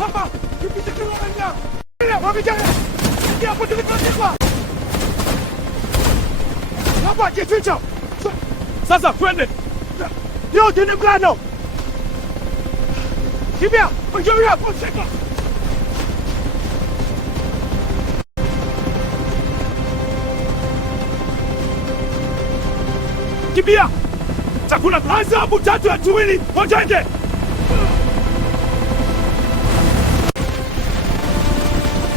Hapa, kipita kiwanja. Ile wamejaa. Ndio hapo tulipofika. Hapa jificha. Sasa twende. Ndio tena mgano. Kimbia, kimbia kwa seka. Kimbia. Chakula kwanza hapo tatu ya tuwili. Wajenge.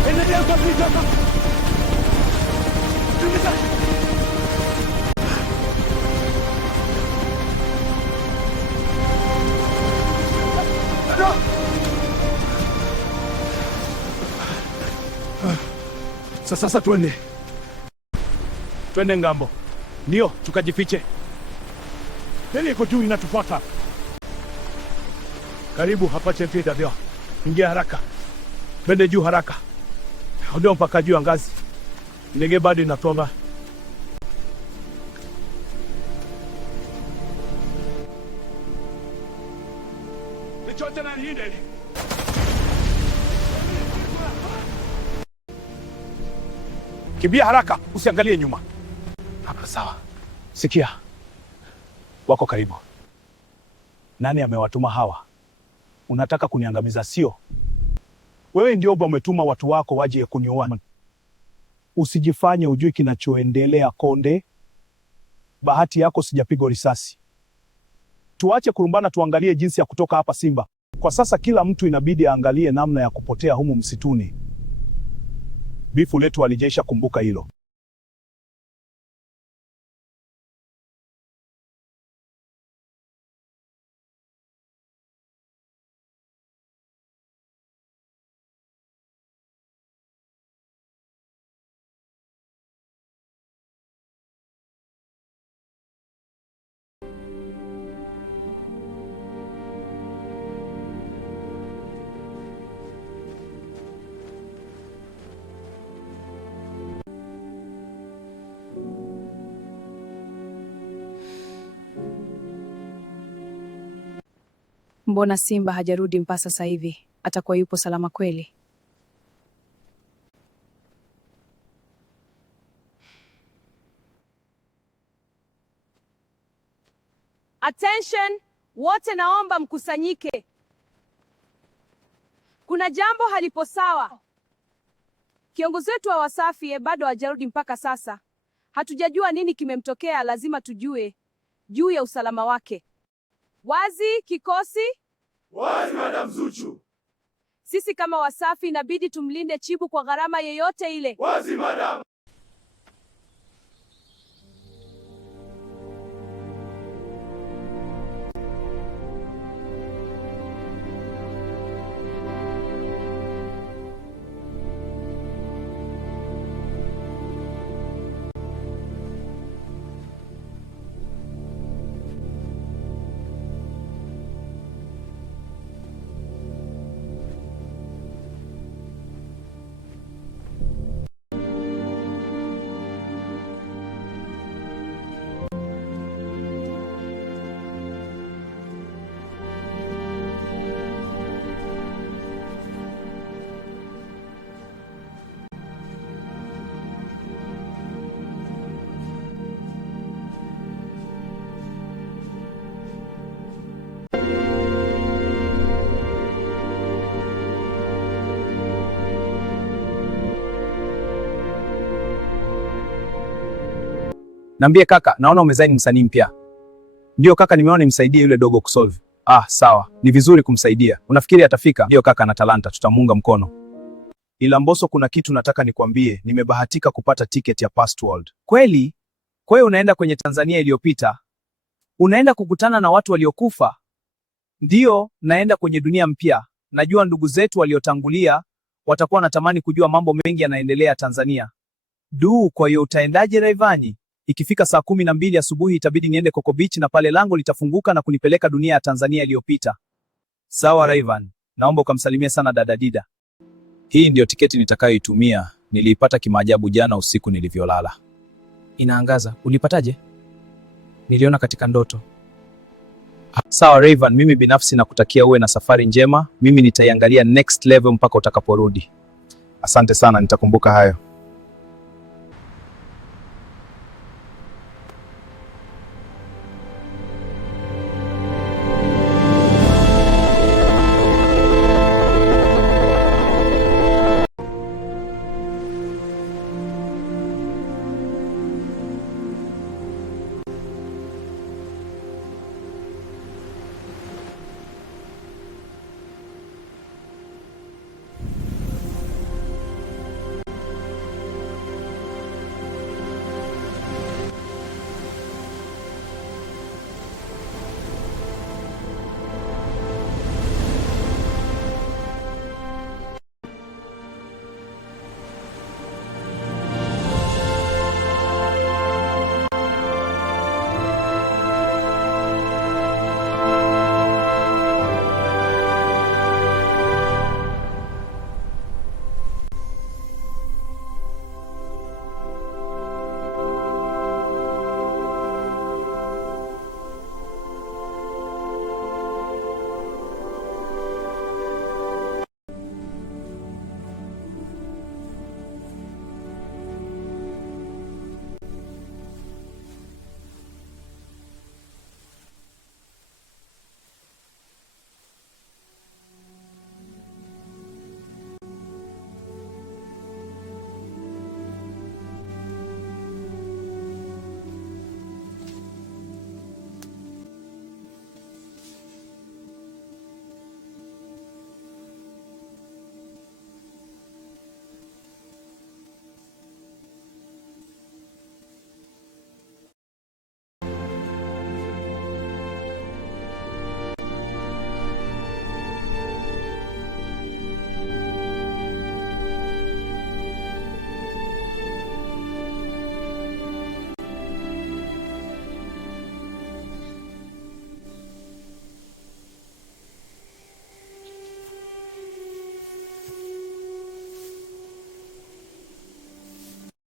Endelea kwa vijana. Sasa twende. Twende ngambo. Ndio, tukajifiche. Nini iko juu inatufuata? Karibu hapa chempi davyo. Ingia haraka. Twende juu haraka. Ndio mpaka juu ngazi. Ndege bado inatonga. Nichote na hinde. Kimbia haraka, usiangalie nyuma. Hapa sawa. Sikia. Wako karibu. Nani amewatuma hawa? Unataka kuniangamiza sio? Wewe ndio umetuma watu wako waje kuniua. Usijifanye ujui kinachoendelea Konde. Bahati yako sijapigwa risasi. Tuache kurumbana, tuangalie jinsi ya kutoka hapa Simba. Kwa sasa kila mtu inabidi aangalie namna ya kupotea humu msituni. Bifu letu alijesha kumbuka hilo. Mbona Simba hajarudi mpaka sasa hivi? Atakuwa yupo salama kweli? Attention, wote naomba mkusanyike. Kuna jambo halipo sawa. Kiongozi wetu wa Wasafi bado hajarudi mpaka sasa. Hatujajua nini kimemtokea, lazima tujue juu ya usalama wake. Wazi kikosi? Wazi Madam Zuchu. Sisi kama Wasafi inabidi tumlinde Chibu kwa gharama yeyote ile. Wazi Madam. Niambie kaka, naona umezaini msanii mpya. Ndio kaka, nimeona nimsaidie yule dogo kusolve. Ah, sawa. Ni vizuri kumsaidia. Unafikiri atafika? Ndio kaka, ana talanta, tutamuunga mkono. Ila Mbosso, kuna kitu nataka nikwambie. Nimebahatika kupata ticket ya Past World. Kweli? Kwa hiyo unaenda kwenye Tanzania iliyopita? Unaenda kukutana na watu waliokufa? Ndio, naenda kwenye dunia mpya. Najua ndugu zetu waliotangulia watakuwa natamani kujua mambo mengi yanaendelea Tanzania. Kwa hiyo utaendaje Rayvanny? Ikifika saa 12 asubuhi itabidi niende Coco Beach na pale lango litafunguka na kunipeleka dunia ya Tanzania iliyopita. Sawa Rayvanny, naomba ukamsalimie sana dada Dida. Hii ndio tiketi nitakayoitumia. Niliipata kimaajabu jana usiku nilivyolala. Inaangaza. Ulipataje? Niliona katika ndoto. Sawa Rayvan, mimi binafsi nakutakia uwe na safari njema. Mimi nitaiangalia next level mpaka utakaporudi. Asante sana, nitakumbuka hayo.